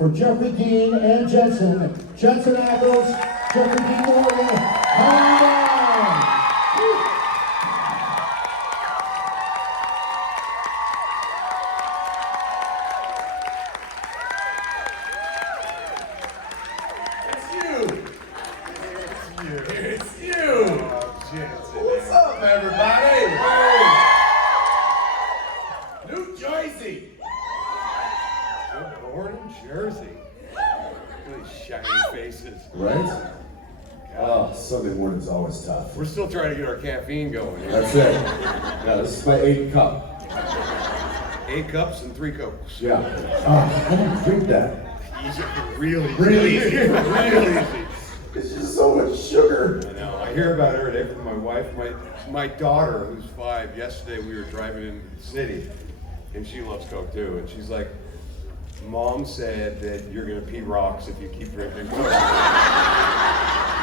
for Jeffrey Dean and Jensen Ackles, Jeffrey Dean Morgan, come on! It's you! Oh, Jensen. What's up, everybody? Hey. New Jersey! You're born in Jersey. Really shiny faces. Right? Oh, Sunday morning's always tough. We're still trying to get our caffeine going here. That's it. Yeah, this is my 8th cup. 8 cups and 3 Cokes. Yeah. Oh, I didn't drink that. Easy, really easy. Really easy. It's just so much sugar. I know. I hear about it every day from my wife. My daughter, who's 5, yesterday we were driving into the city, and she loves Coke too, and she's like, Mom said that you're gonna pee rocks if you keep drinking Coke.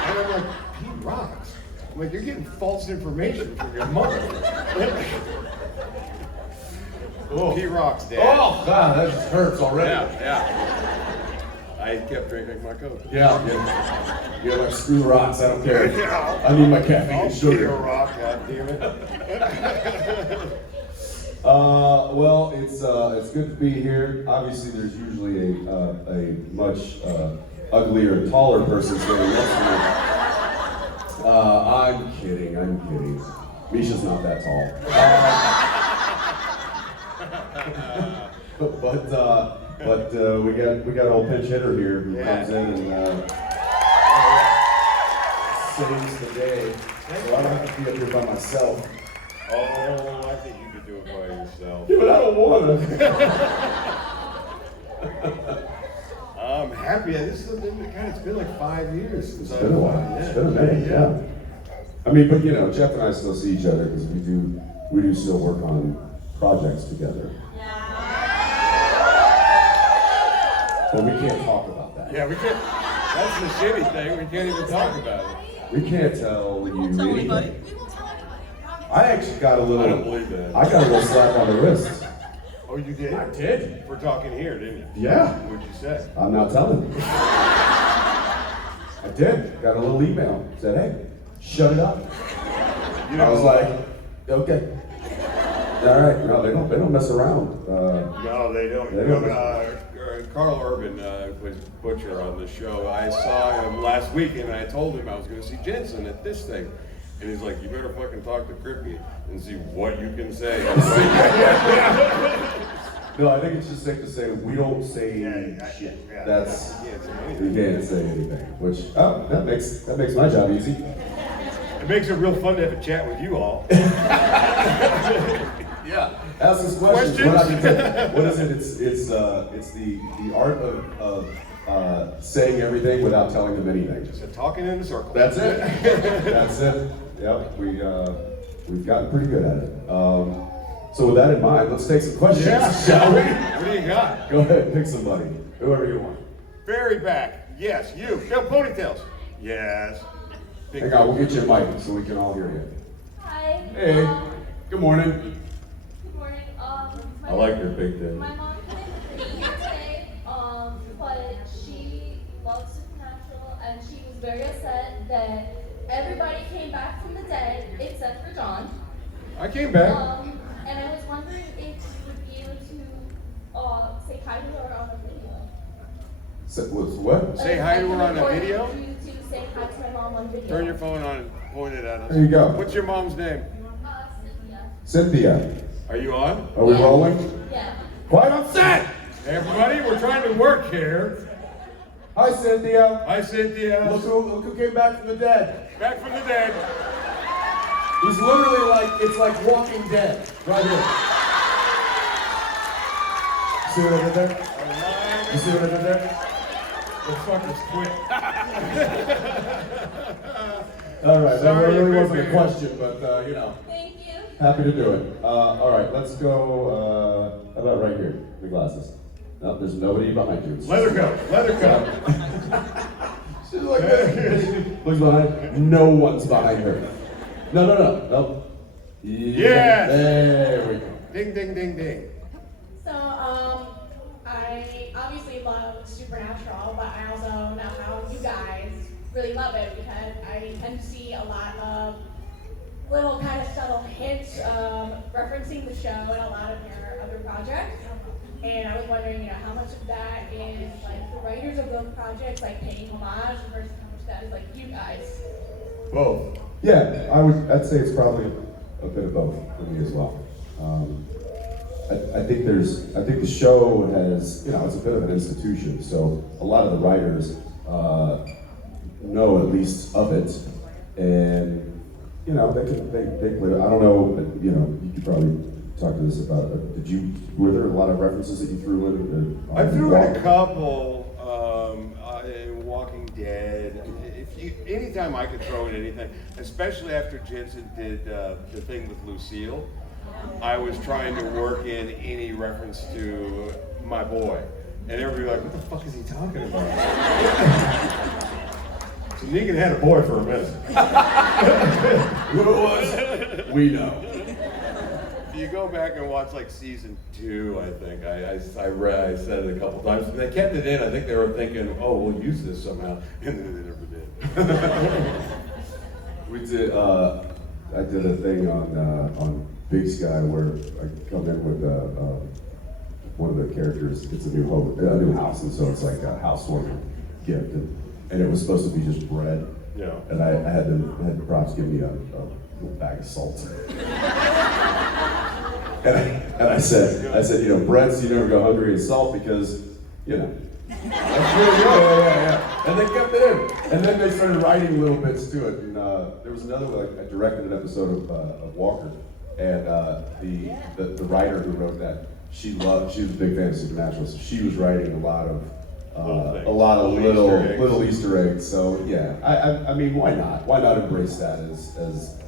And I'm like, pee rocks? I'm like, you're getting false information from your mother. Oh. Pee rocks, Dad. Oh, God, that just hurts already. Yeah. I kept drinking my Coke. Yeah. You're like, screw rocks, I don't care. I need my caffeine I'll and pee sugar. a rock, God damn it. Well, it's good to be here. Obviously, there's usually a much uglier, taller person standing next to me. I'm kidding. Misha's not that tall. But we got old pinch hitter here who comes in and saves the day. So I don't have to be up here by myself. Oh, I think you could do it by yourself. Yeah, but I don't want to. I'm happy. This has been, God, it's been like 5 years since It's been a while. It's been a minute, yeah. I mean, but you know, Jeff and I still see each other because we do still work on projects together. But we can't talk about that. Yeah, we can't. That's the shitty thing. We can't even talk about it. We can't tell you anything. We won't tell anybody. I actually got a little. I don't believe that. I got a little slap on the wrist. Oh, you did? I did. We're talking here, didn't you? Yeah. What'd you say? I'm not telling you. I did. Got a little email. Said, hey, shut it up. I was like, okay. All right. No, they don't mess around. No, they don't. They don't. Carl Urban was Butcher on the show. I saw him last week, and I told him I was going to see Jensen at this thing. And he's like, you better fucking talk to Crippy and see what you can say. I was like, No, I think it's just safe to say we don't say shit. That's we can't say anything. Which that makes my job easy. It makes it real fun to have a chat with you all. Yeah. Ask us questions. What is it? It's the art of saying everything without telling them anything. Just talking in a circle. That's it. That's it. Yep. We've gotten pretty good at it. So with that in mind, let's take some questions, shall we? What do you got? Go ahead, pick somebody, whoever you want. Very back. Yes. You. No ponytails. Yes. Big Hang on, we'll get you a mic so we can all hear you. Hi. Hey. Good morning. Good morning. I like your big day. My mom couldn't be here today, but she loves Supernatural, and she was very upset that everybody came back from the dead except for John. I came back. And I was wondering if you would be able to say hi to her on a video. What? Say hi to her on a video? You to say hi to my mom on video. Turn your phone on and point it at us. There you go. What's your mom's name? Cynthia. Cynthia. Are you on? Are we rolling? Yeah. Quiet on set! Hey everybody, we're trying to work here. Hi, Cynthia. Hi Cynthia. Look who came back from the dead. Back from the dead. He's literally it's like Walking Dead, right here. See what I did there? Alright. You see what I did there? The fuckers quit. All right, that Sorry, really you wasn't a couldn't question, but you know, Thank you. happy to do it. All right, let's go. How about right here? The glasses. No, there's nobody behind you. Leather coat. She's like this. Looks behind. No one's behind her. No. Yes. There we go. Ding, ding, ding, ding. So, I obviously love Supernatural, but I also know how you guys really love it because I tend to see a lot of little kind of subtle hints of referencing the show in a lot of your other projects. And I was wondering, how much of that is like the writers of those projects like paying homage versus how much of that is like you guys? Both. Yeah, I'd say it's probably a bit of both for me as well. I think the show has, it's a bit of an institution, so a lot of the writers know at least of it, and they play. I don't know, you could probably talk to this about. Were there a lot of references that you threw in? I threw in a couple. Walking Dead. Anytime I could throw in anything, especially after Jensen did the thing with Lucille, I was trying to work in any reference to my boy, and everybody was like, "What the fuck is he talking about?" So Negan had a boy for a minute. Who it was? We know. If you go back and watch like season 2, I think I said it a couple times. They kept it in. I think they were thinking, "Oh, we'll use this somehow," and then they never did. We did. I did a thing on Big Sky where I come in with one of the characters gets a new house, and so it's like a housewarming gift, and it was supposed to be just bread. Yeah. And I had the props give me a little bag of salt. And I said, bread so you never go hungry, and salt because, That's really good. Yeah. And they kept it in. And then they started writing little bits to it. And there was another, I directed an episode of Walker. And the writer who wrote that, she was a big fan of Supernatural, so she was writing a lot of little Easter eggs. So yeah, I mean, why not? Why not embrace that as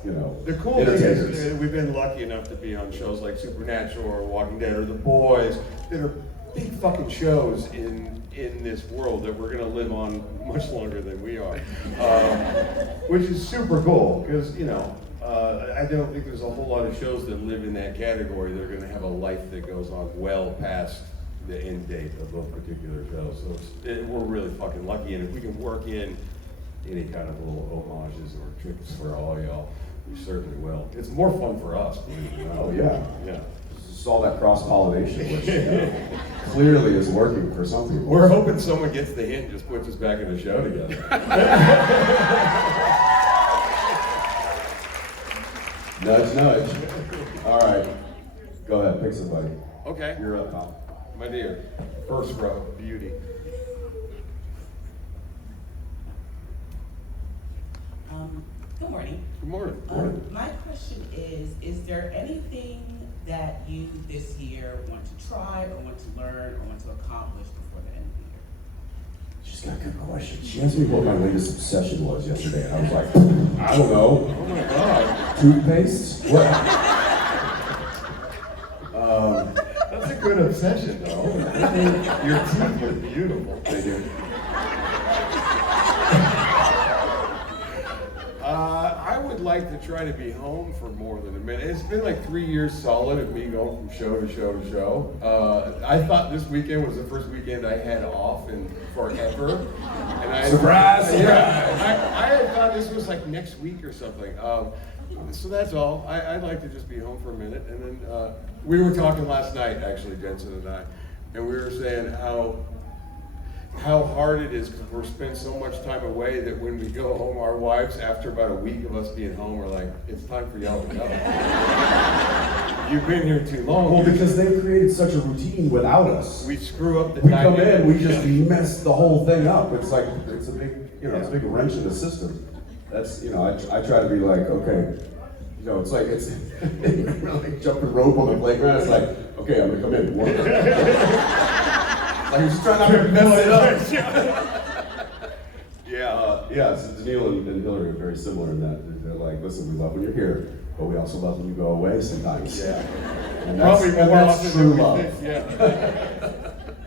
The cool thing is we've been lucky enough to be on shows like Supernatural or Walking Dead or The Boys that are big fucking shows in this world that we're gonna live on much longer than we are, which is super cool because I don't think there's a whole lot of shows that live in that category that are gonna have a life that goes on well past the end date of those particular shows. So we're really fucking lucky, and if we can work in any kind of little homages or tricks for all y'all, we certainly will. It's more fun for us, believe it or not. Oh yeah. Yeah. Saw that cross-pollination, which clearly is working for some people. We're hoping someone gets the hint and just puts us back in the show together. Nudge, nudge. All right. Go ahead, pick somebody. Okay. You're up, Tom. My dear, first row, beauty. Good morning. Good morning. My question is there anything that you this year want to try or want to learn or want to accomplish before the end of the year? She's got a good question. She asked me what my latest obsession was yesterday, and I was like, I don't know. Oh my God. Toothpaste? What? That's a good obsession, though. Your teeth look beautiful. They do. I would like to try to be home for more than a minute. It's been like 3 years solid of me going from show to show to show. I thought this weekend was the first weekend I had off in forever. And Surprise! Yeah, I had thought this was like next week or something. So that's all. I'd like to just be home for a minute. And then we were talking last night, actually, Jensen and I, and we were saying how hard it is because we're spent so much time away that when we go home, our wives, after about a week of us being home, are like, it's time for y'all to go. You've been here too long. Well, because they've created such a routine without us. We screw up the We come dynamic. in, we just mess the whole thing up. It's like, it's a big, it's a big wrench in the system. That's, I try to be like, okay, it's like, it's like jumping rope on the playground. It's like, okay, I'm gonna come in. Like, you're just trying not to mess it up. Yeah, so Daniil and Hillary are very similar in that. They're like, listen, we love when you're here, but we also love when you go away sometimes. Yeah. And Probably more that's often true than we love. think. Yeah.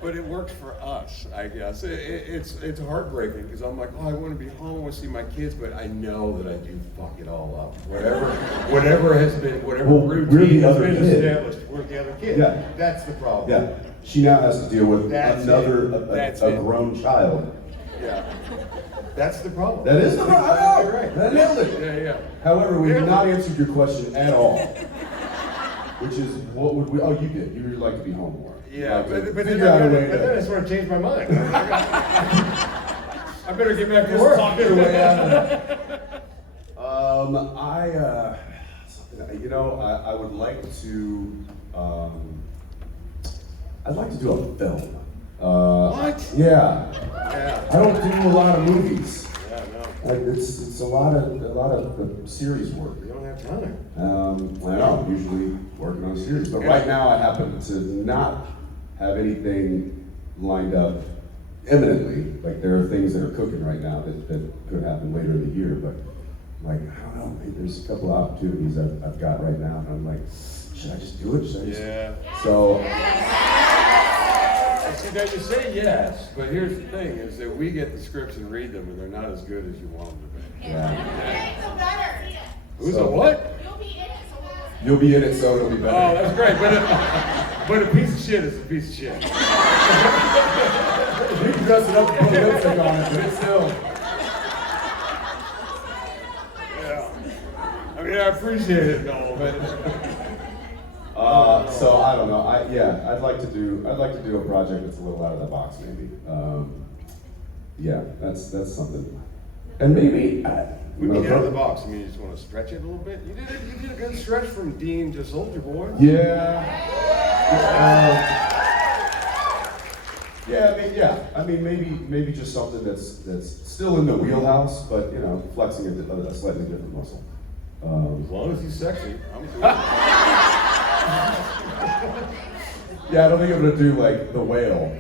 But it works for us, I guess. It's heartbreaking because I'm like, oh, I want to be home, I want to see my kids, but I know that I do fuck it all up. Whatever has been, whatever Well, we're routine the has other been kid. established, we're the other kid. Yeah. That's the problem. Yeah. she now has to deal with That's another it. That's a it. grown child. Yeah. That's the problem. That is the problem. I know. You're right. That nailed it. Yeah, yeah. However, we have Yeah. not answered your question at all. Which is, what would we? Oh, you did. You would like to be home more. You'd Yeah, like to but then figure out a way but then I to. sort of changed my mind. I better get back to Just work. talk your way out of it. You know, I would like to. I'd like to do a film. What? Yeah. Yeah. I don't do a lot of movies. Yeah, no. It's a lot of series work. We don't have time. I know, I'm usually working on a series, but right now I happen to not have anything lined up imminently. Like there are things that are cooking right now that could happen later in the year, but like, I don't know, maybe there's a couple of opportunities I've got right now, and I'm like, should I just do it? Should I just? Yeah. So, See, now you say yes, but here's the thing: is that we get the scripts and read them, and they're not as good as you want them to be. yeah. Who's So- a what? You'll be in it, so it'll be better. Oh, that's great. But a piece of shit is a piece of shit. You can dress it up and put lipstick on it, but it's still. Yeah. I mean, I appreciate it and all, but So I don't know. I'd like to do a project that's a little out of the box, maybe. Yeah, that's something. And maybe we mean out of the box. I mean, you just want to stretch it a little bit. You did a good stretch from Dean to Soldier Boy. Yeah. I mean, maybe just something that's still in the wheelhouse, but you know, flexing a slightly different muscle. As long as he's sexy, I'm cool. Yeah, I don't think I'm gonna do like the whale.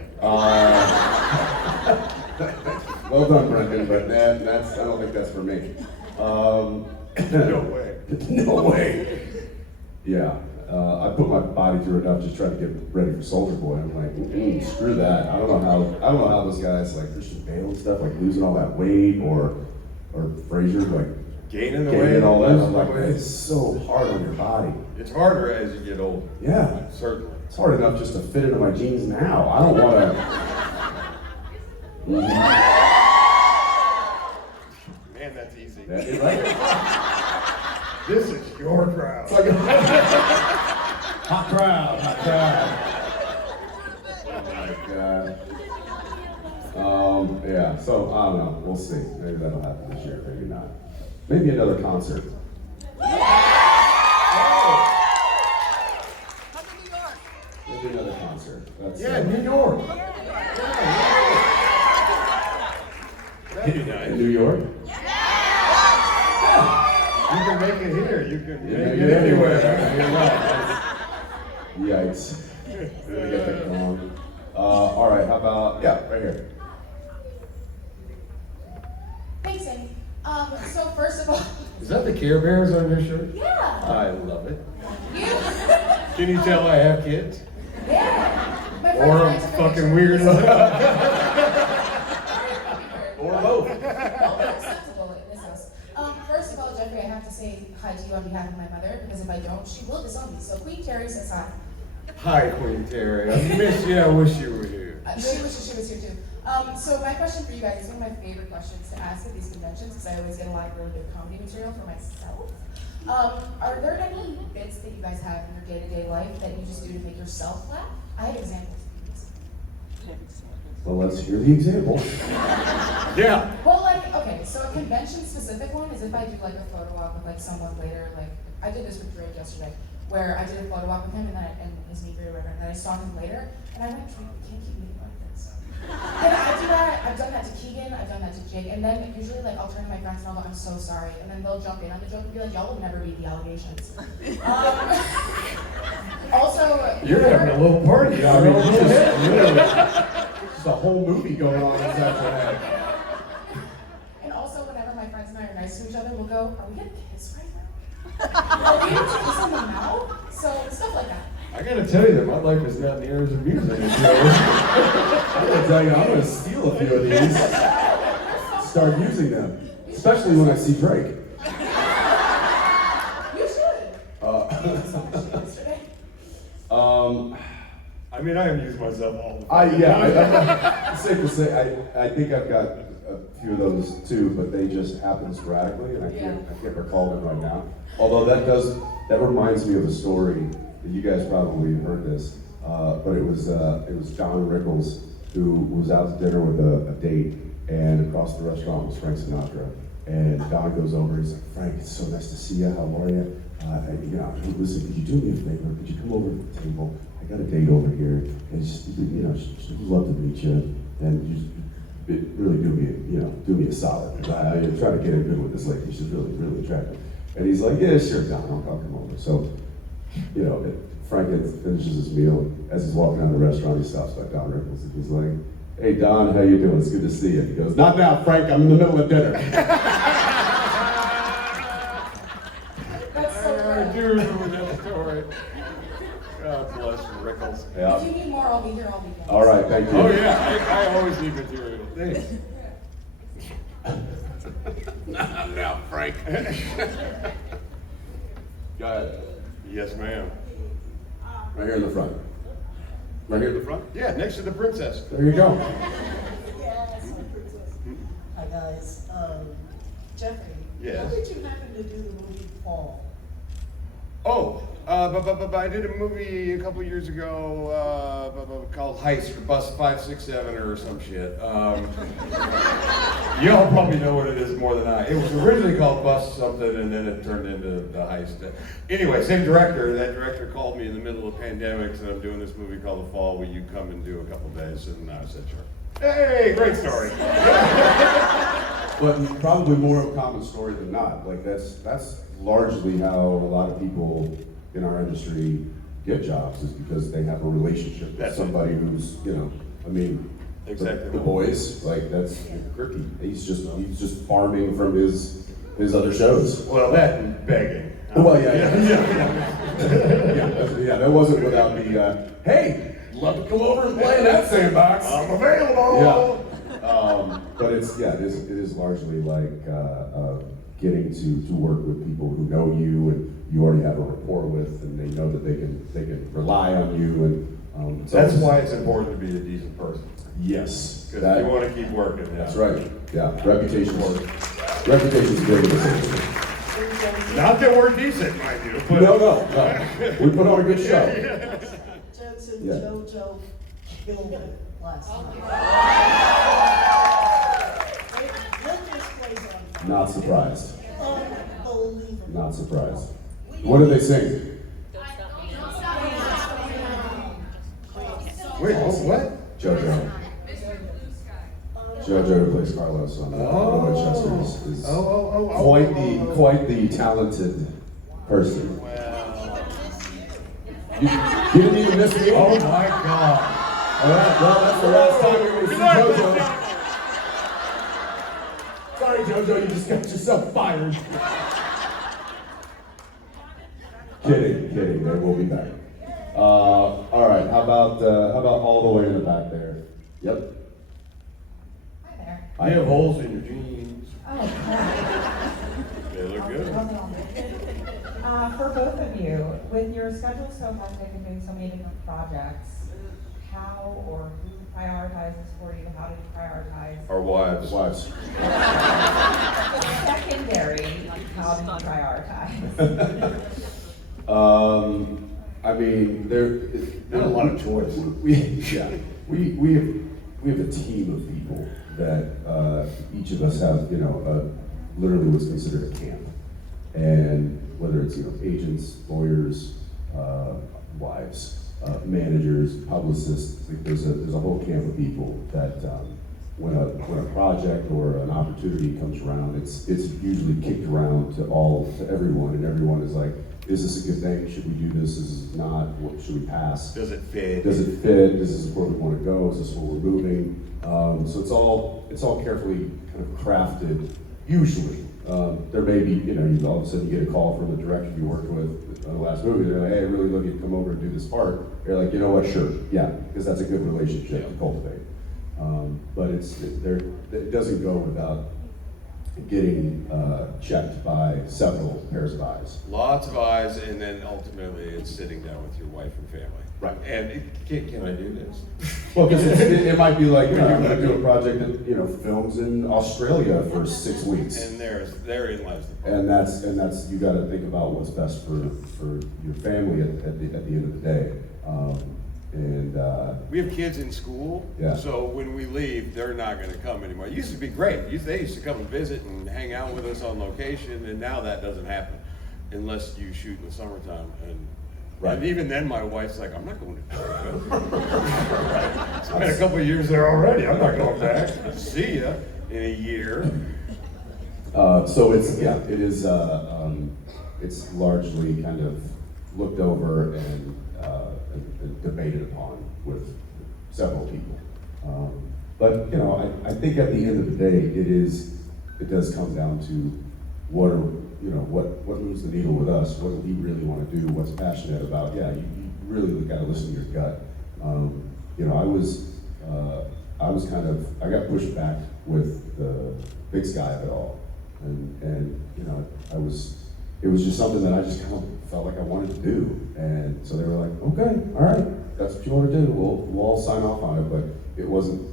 Well done, Brendan, but I don't think that's for me. No way. No way. Yeah, I put my body through enough just trying to get ready for Soldier Boy. I'm like, screw that. I don't know how those guys like Christian Bale and stuff like losing all that weight or Frazier like Gaining the gaining weight, all that. losing I'm the like, weight. it's so hard on your body. It's harder as you get older. Yeah. Certainly. It's hard enough just to fit into my jeans now. I don't want to. Man, that's easy. Right? This is your crowd. It's like a hot crowd. Oh my god. Yeah. So I don't know. We'll see. Maybe that'll happen this year. Maybe not. Maybe another concert. Maybe another concert. That's, Yeah, New York. That'd be In nice. New York? You can make it here. You can Yeah, make you're it anywhere. You're right. Yikes. We're gonna get that going. All right, how about, yeah, right here. Thanks, Amy. So first of all, Is that the Care Bears on your shirt? yeah, I love it. you, Can you tell I have kids? yeah. My friend Or and I I'm took a fucking picture. weird. Or both. Both are acceptable in this house. First of all, Jeffrey, I have to say hi to you on behalf of my mother, because if I don't, she will disown me. So Queen Terry says hi. Hi, Queen Terry. I miss you. I wish you were here. She wishes she was here too. So my question for you guys is one of my favorite questions to ask at these conventions, because I always get a lot of really good comedy material for myself. Are there any bits that you guys have in your day-to-day life that you just do to make yourself laugh? I have examples. Well, let's hear the example. Yeah. Well, like, okay, so a convention-specific one is if I do like a photo op with like someone later, like I did this with Drake yesterday, where I did a photo op with him and his meet and then I saw him later, and I went, Drake, we can't keep meeting like this. And I do that. I've done that to Keegan. I've done that to Jake, and then usually like I'll turn to my friends and I'll go, I'm so sorry, and then they'll jump in on the joke and be like, y'all will never beat the allegations. Also, You're having a little party. I mean, Just a whole movie going on inside your head. and also whenever my friends and I are nice to each other, we'll go, are we gonna kiss right now? Are we gonna kiss on the mouth? So stuff like that. I gotta tell you that my life is not near as amusing as yours. I'm gonna tell you, I'm gonna steal a few of these. Start using them. Especially when I see Drake. You should. So much yesterday. I mean, I amuse myself all the time. It's safe to say, I think I've got a few of those too, but they just happen sporadically, and I can't recall them right now. Although that reminds me of a story that you guys probably have heard this, but it was John Rickles who was out to dinner with a date, and across the restaurant was Frank Sinatra. And Don goes over, he's like, Frank, it's so nice to see you, how are you? Listen, could you do me a favor? Could you come over to the table? I got a date over here, and she'd love to meet you, and you really do me a solid. I try to get in good with this lady, she's really, really attractive. And he's like, yeah, sure, Don, I'll come over. So, Frank finishes his meal, as he's walking out of the restaurant, he stops by Don Rickles, and he's like, hey, Don, how you doing? It's good to see you. He goes, not now, Frank, I'm in the middle of dinner. I do remember that story. God bless Rickles. Yeah. If you need more, I'll be here all weekend. All right, thank you. Oh yeah, I always need material. Thanks. Now, Frank. Go ahead. Yes, ma'am. Right here in the front. Right here in the front? Yeah, next to the princess. There you go. Yes, my princess. Hi guys. Jeffrey. Yes. How did you happen to do the movie Fall? Oh, I did a movie a couple years ago called Heist, or Bus 567 or some shit. Y'all probably know what it is more than I. It was originally called Bus something, and then it turned into the Heist. Anyway, same director. That director called me in the middle of pandemic, and I'm doing this movie called The Fall. Will you come and do a couple days? And I said, sure. Hey, great story. But probably more of a common story than not. Like that's largely how a lot of people in our industry get jobs, is because they have a relationship with That's somebody who's, Exactly. the boys, like that's Grippy. He's just farming from his other shows. Well, that and begging. Well, yeah. That wasn't without the hey, love to come over and play in that sandbox. I'm available. Yeah. But it is largely like getting to work with people who know you and you already have a rapport with, and they know that they can rely on you, and That's why it's important to be a decent person. Yes, Because you want to keep working. Yeah. That's right. Yeah, reputation's big in this industry. Not that we're decent, mind you. But No. We put on a good show. Jensen, Yeah. JoJo killed it last night. Let this place on fire. Not surprised. Unbelievable. Not surprised. What did they sing? Wait, what? JoJo. JoJo, who plays Carlos on Winchester, is quite the talented person. Wow. You didn't even miss me. Oh my God. All right, well, that's the last time we're going to see JoJo. Sorry, JoJo, you just got yourself fired. Kidding. They will be back. All right. How about all the way in the back there? Yep. Hi there. I have holes in your jeans. Oh, crap. They look good. For both of you, with your schedule so hectic and doing so many different projects, how or who prioritizes for you? How did you prioritize? Our wives. Secondary, how did you prioritize? I mean, there's Not a lot of choice. We have a team of people that each of us have, literally what's considered a camp. And whether it's, agents, lawyers, wives, managers, publicists, like there's a whole camp of people that when a project or an opportunity comes around, it's usually kicked around to everyone, and everyone is like, is this a good thing? Should we do this? Is this not? What should we pass? Does it fit? Does it fit? Is this where we want to go? Is this where we're moving? So it's all carefully kind of crafted. Usually, there may be, all of a sudden you get a call from the director you worked with on the last movie. They're like, hey, I really love you to come over and do this part. They're like, you know what? Sure, yeah, because that's a good relationship to cultivate. But it doesn't go without getting checked by several pairs of eyes. Lots of eyes, and then ultimately it's sitting down with your wife and family. Right. And can I do this? Well, because it might be like, I'm gonna do a project that, you know, films in Australia for 6 weeks. And therein lies the problem. And that's, you gotta think about what's best for your family at the end of the day. We have kids in school, Yeah. so when we leave, they're not going to come anymore. It used to be great. They used to come and visit and hang out with us on location, and now that doesn't happen unless you shoot in the summertime. Right. And even then, my wife's like, I'm not going to It's been a couple of years there already. I'm not going back. See ya in a year. So it's, yeah, it is, it's largely kind of looked over and debated upon with several people. But, you know, I think at the end of the day, it does come down to what moves the needle with us, what do we really want to do, what's passionate about. Yeah, you really got to listen to your gut. You know, I got pushed back with the Big Sky of it all. And you know, it was just something that I just kind of felt like I wanted to do. And so they were like, okay, all right, that's what you want to do. We'll all sign off on it. But it wasn't,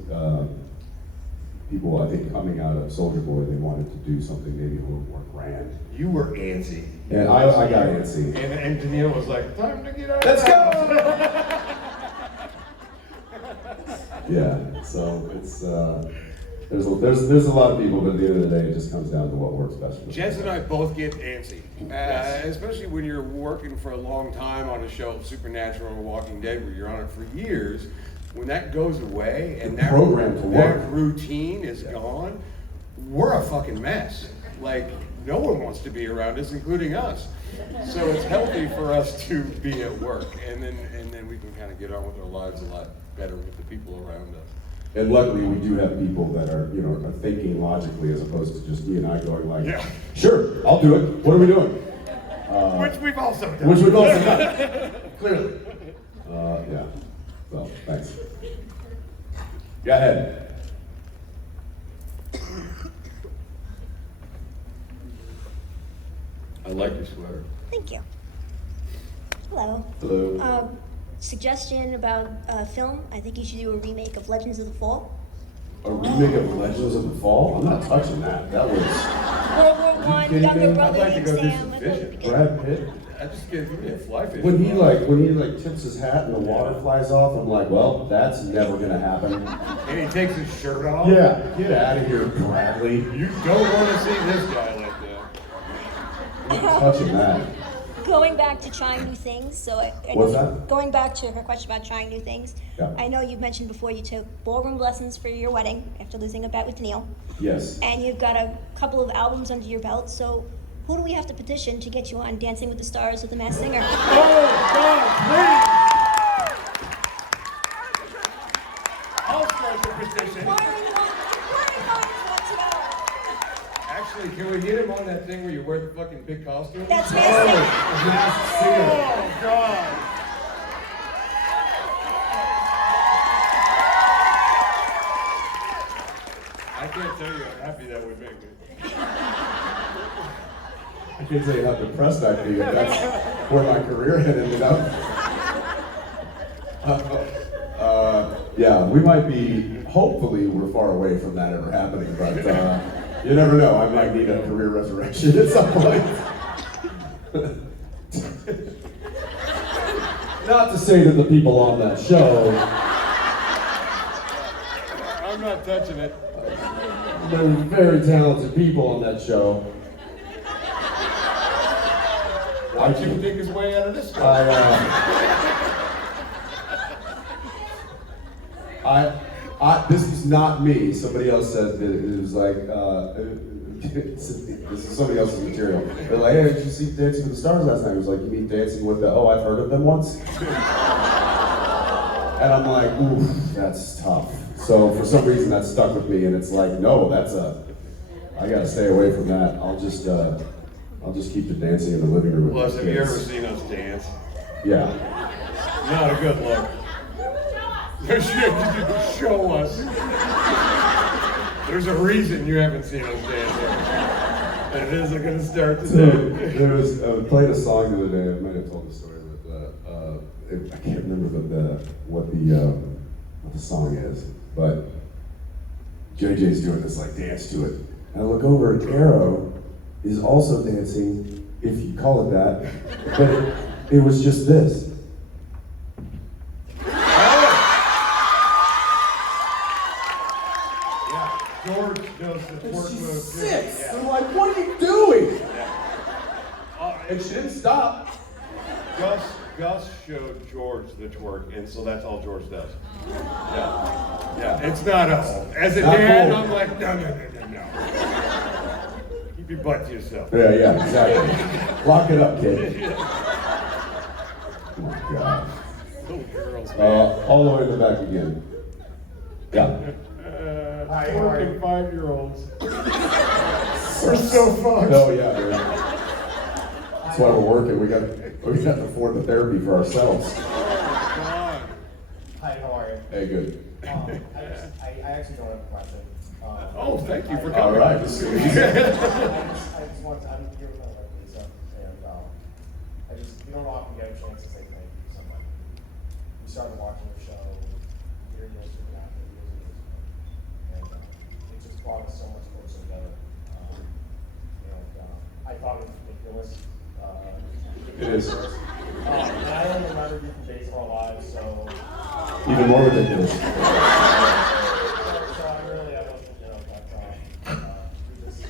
people, I think, coming out of Soldier Boy, they wanted to do something maybe a little more grand. You were antsy. And I got antsy. And Danielle was like, time to get out. Let's go! Yeah, so it's, there's a lot of people, but at the end of the day, it just comes down to what works best for them. Jensen and I both get antsy, Yes. especially when you're working for a long time on a show, Supernatural or Walking Dead, where you're on it for years. When that goes away and The program to work. that routine is gone, we're a fucking mess. Like, no one wants to be around us, including us. So it's healthy for us to be at work, and then we can kind of get on with our lives a lot better with the people around us. And luckily, we do have people that are, you know, are thinking logically as opposed to just you and I going like, Yeah. sure, I'll do it. What are we doing? Which we've also done. Which we've also done, clearly. Yeah, so, thanks. Go ahead. I like your sweater. Thank you. Hello. Hello. Suggestion about film. I think you should do a remake of Legends of the Fall. A remake of Legends of the Fall? I'm not touching that. That was World War I, kidding younger me? brother I'd like to named go do Sam. some I thought it'd fishing. be good. Brad Pitt. I just can't give me a fly fish. When he tips his hat and the water flies off, I'm like, well, that's never gonna happen. And he takes his shirt off. Yeah, get out of here, Bradley. You don't want to see this guy like that. I'm not touching that. Going back to trying new things. So I What's know that? Going back to her question about trying new things. Yeah. I know you mentioned before you took ballroom lessons for your wedding after losing a bet with Neil, Yes. and you've got a couple of albums under your belt. So who do we have to petition to get you on Dancing with the Stars with the Masked Singer? I'll start the petition. Actually, can we get him on that thing where you wear the fucking big costume? That's Masked Singer. Masked Singer. Oh, God. I can't tell you how happy that would make me. I can't tell you how depressed I'd be if that's where my career had ended up. Yeah, we might be, hopefully we're far away from that ever happening, but you never know, I might need a career resurrection at some point. Not to say that the people on that show, I'm not touching it. there were very talented people on that show. Watch him dig his way out of this one. This is not me. Somebody else said that it was like, this is somebody else's material. They're like, hey, did you see Dancing with the Stars last night? It was like, you mean Dancing with the, oh, I've heard of them once? And I'm like, oof, that's tough. So for some reason that stuck with me, and it's like, no, I gotta stay away from that. I'll just keep the dancing in the living room with Plus, my have you ever kids. seen us dance? Yeah. Not a good look. Show us. There's a reason you haven't seen us dance. And it isn't going to start So today. there was played a song the other day. I might have told the story, but I can't remember what the song is, but JJ's doing this like dance to it. And I look over and Arrow is also dancing, if you call it that, but it was just this. Yeah, George knows the twerk She move. sits. Yeah. I'm like, what are you doing? Yeah. And she didn't stop. Gus showed George the twerk, and so that's all George does. Yeah, yeah. It's not us. As a Not dad, cool. I'm like, no. Keep your butt to yourself. Yeah, exactly. Lock it up, kid. Oh my God. Little girls, man. All the way to the back again. Yeah. Twerking 5-year-olds. We're so fucked. Oh yeah, dude. That's why we're working. We got to afford the therapy for ourselves. God. Hi, how are you? Hey, good. I actually don't have a question. Oh, thank you for All coming. right. This is easy. I just want, I'm here with my wife Lisa, and you don't often get a chance to say thank you to somebody. We started watching the show years ago, and it just brought us so much closer together. I thought it was ridiculous. It is. And I only remember you from Days of Our Lives, so. Even more ridiculous. So I really, I don't, this is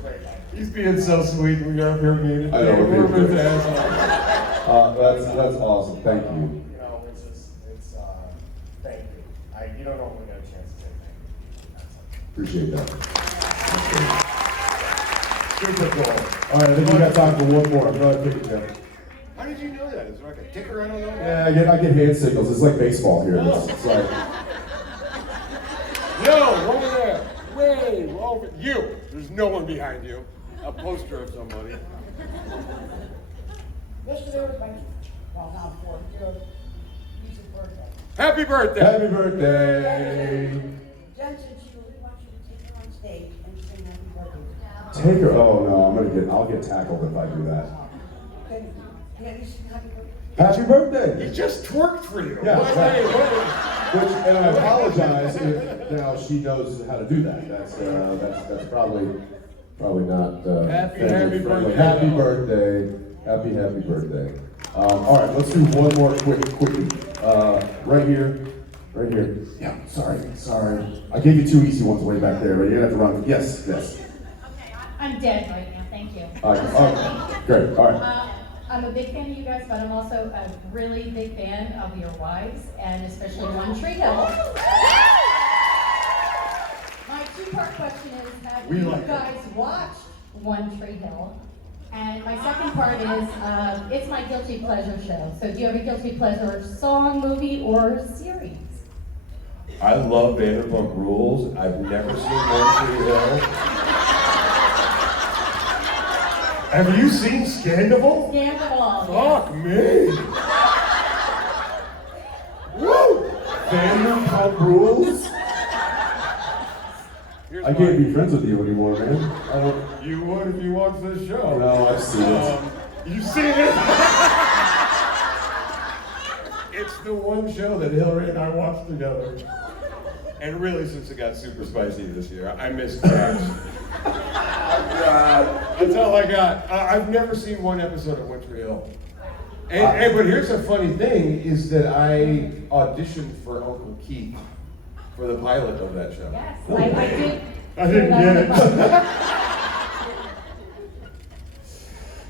great. He's being so sweet. We are up here being. I know, we're being with good. assholes. That's awesome. Thank you. Thank you. You don't normally get a chance to say thank you. Appreciate that. That's great. Super cool. All right, I think we got time for one more. Go ahead, pick it, Jeff. How did you know that? Is there like a ticker right on that? Yeah, I get hand signals. It's like baseball here. It's like. Yo, over there. Way over. You. There's no one behind you. A poster of somebody. Yesterday was my, well, now 4th, Lisa's birthday. Happy birthday. Happy birthday. Jensen, she really wants you to take her on stage and sing happy birthday. Take her. Oh no, I'll get tackled if I do that. Can you sing happy birthday? Happy birthday. He just twerked for you. Yeah, What? right. What? Which, and I apologize if now she knows how to do that. That's probably not Happy family friendly. birthday. Happy birthday. Happy birthday. All right, let's do one more quickie. Right here. Yeah, sorry. I gave you 2 easy ones way back there, but you're gonna have to run. Yes. I'm dead right now, thank you. Great. All right. I'm a big fan of you guys, but I'm also a really big fan of your wives, and especially One Tree Hill. My 2-part question is, have you guys watched One Tree Hill? And my second part is, it's my guilty pleasure show. So do you have a guilty pleasure song, movie, or series? I love Vanderpump Rules. I've never seen One Tree Hill. Have you seen Scandal? Scandal. Fuck me. Woo! Vanderpump Rules? Here's I can't mine. be friends with you anymore, man. I don't. You would if you watched this show. No, I've seen it. You've seen it? It's the one show that Hillary and I watched together. And really, since it got super spicy this year, I miss Crash. That's all I got. I've never seen one episode of One Tree Hill. And but here's a funny thing, is that I auditioned for Uncle Keith for the pilot of that show. Yes, I did. I didn't get it.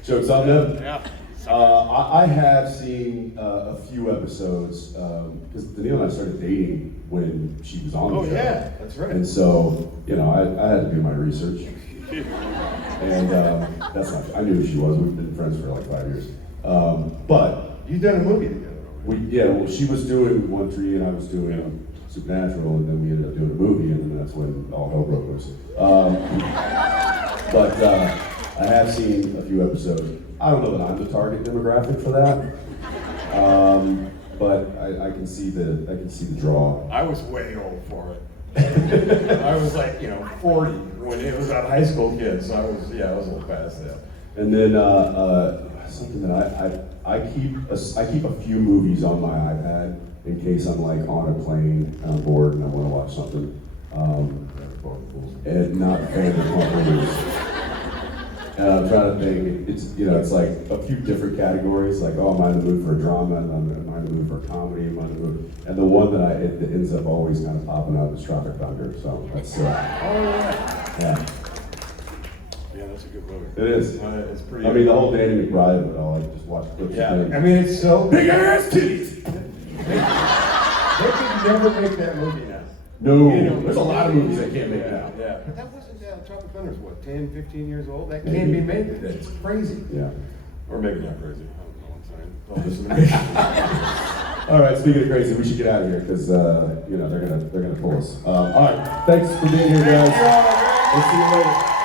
Jokes on them. Yeah. I have seen a few episodes because Danielle and I started dating when she was on the show. Oh yeah, that's right. And so, I had to do my research. And that's not, I knew who she was. We've been friends for like 5 years. But You've done a movie together. well, she was doing One Tree and I was doing Supernatural, and then we ended up doing a movie, and then that's when all hell broke loose. But I have seen a few episodes. I don't know that I'm the target demographic for that, but I can see the draw. I was way old for it. I was like, 40 when it was on High School Kids. So I was a little past that. And then Something that I keep a few movies on my iPad in case I'm like on a plane and I'm bored and I want to watch something. And not Vanderpump Rules. And I'm trying to think. It's like a few different categories. Like, oh, am I in the mood for a drama? Am I in the mood for a comedy? Am I in the mood? And the one that it ends up always kind of popping up is Tropic Thunder. So that's yeah. Yeah, that's a good movie. It is. It's pretty. I mean, the whole Danny McBride of it all. I just watched clips. Yeah, of it. I mean, it's so big ass titties. They could never make that movie now. No, You know, there's a lot of movies they can't make now. Yeah, but that wasn't Tropic Thunder's what, 10, 15 years old? That can't be made today. It's crazy. Yeah. Or maybe not crazy. I don't know what I'm saying. Don't listen to me. All right, speaking of crazy, we should get out of here because they're gonna pull us. All right, thanks for being here, guys. Thank you all. We'll see you later.